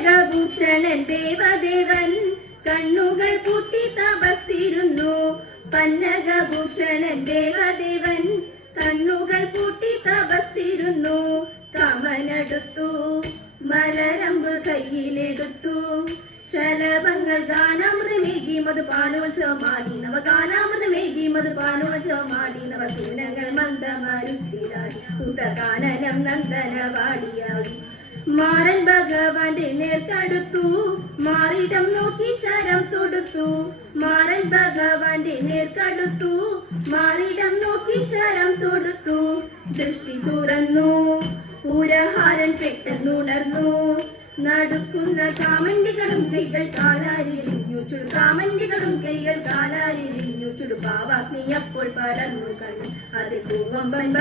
പന്നകഭൂഷണൻ ദേവദേവൻ കണ്ണുകൾ പൂട്ടി തപസ്സിരുന്നു. പന്നകഭൂഷണൻ ദേവദേവൻ കണ്ണുകൾ പൂട്ടി തപസ്സിരുന്നു. കമനടുത്തു മലരമ്പ് കയ്യിലെടുത്തു. ശലഭങ്ങൾ ഗാനാമൃതമേകി മധുപാനോത്സവമാടി നവ ഗാനാമൃതമേകി മധുപാനോത്സവമാടി നവ സൂനങ്ങൾ മന്ദമരുത്തിലാടി. ഉദകാനനം നന്ദനവാടിയാടി. മാറൻ ഭഗവാന്റെ നേർക്കടുത്തു മാറിടം നോക്കി ശരം തൊടുത്തു. മാറൻ ഭഗവാന്റെ നേർക്കടുത്തു മാറിടം നോക്കി ശരം തൊടുത്തു. ദൃഷ്ടി തുറന്നു. പൂരഹാരൻ പെട്ടെന്നുണർന്നു നടക്കുന്ന കാമന്റികളും കൈകൾ കാലാരിഞ്ഞു ചുടു കാമന്റികളും കൈകൾ കാലാരിഞ്ഞു ചുടു പാവാഗ്നി അപ്പോൾ പടർന്നു കണ്ണു. അതിൽ പൂവമ്പൻ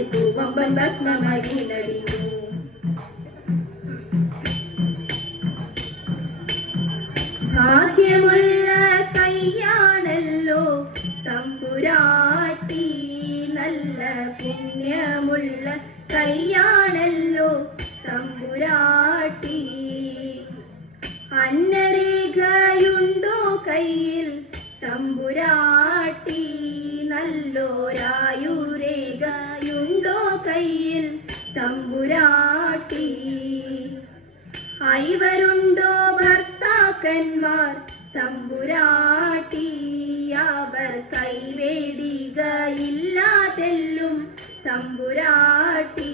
ഭസ്മമരീനടിഞ്ഞു അതിൽ പൂവമ്പൻ ഭസ്മമരീനടിഞ്ഞു ഭാഗ്യമുള്ള കയ്യാണല്ലോ തമ്പുരാട്ടി നല്ല പുണ്യമുള്ള കയ്യാണല്ലോ തമ്പുരാട്ടി. അന്നരേഖയുണ്ടോ കയ്യിൽ തമ്പുരാട്ടി നല്ലോരായുരേഖയുണ്ടോ കയ്യിൽ തമ്പുരാട്ടി. ഐവരുണ്ടോ ഭർത്താക്കന്മാർ തമ്പുരാട്ടി? അവർ കൈവേടികയില്ലാതെല്ലും തമ്പുരാട്ടി.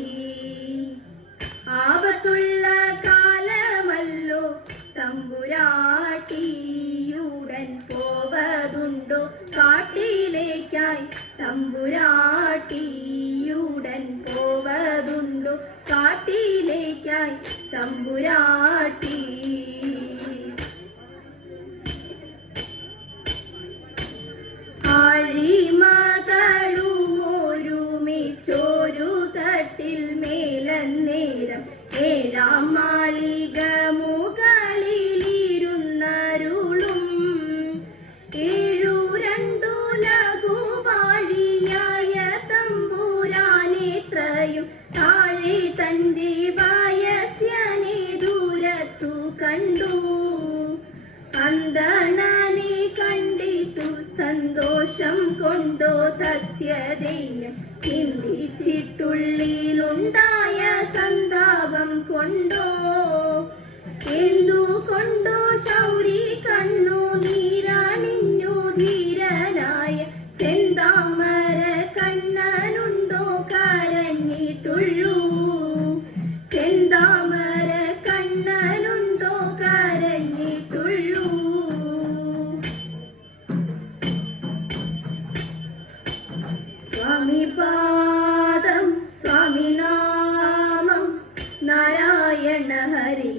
ആപത്തുള്ള കാലമല്ലോ തമ്പുരാട്ടിയുടൻ പോവതുണ്ടോ? കാട്ടിലേക്കായി തമ്പുരാട്ടിയുടൻ കാട്ടിലേക്കായി തമ്പുരാട്ടി. ആഴിമകളുമൊരുമിച്ചോരു തട്ടിൽ മേലന്നേരം ഏഴാം മാളിക കൊണ്ടോ തസ്യദൈന്യം ചിന്തിച്ചിട്ടുള്ളിലുണ്ടായ സന്താപം. നാരായണ ഹരി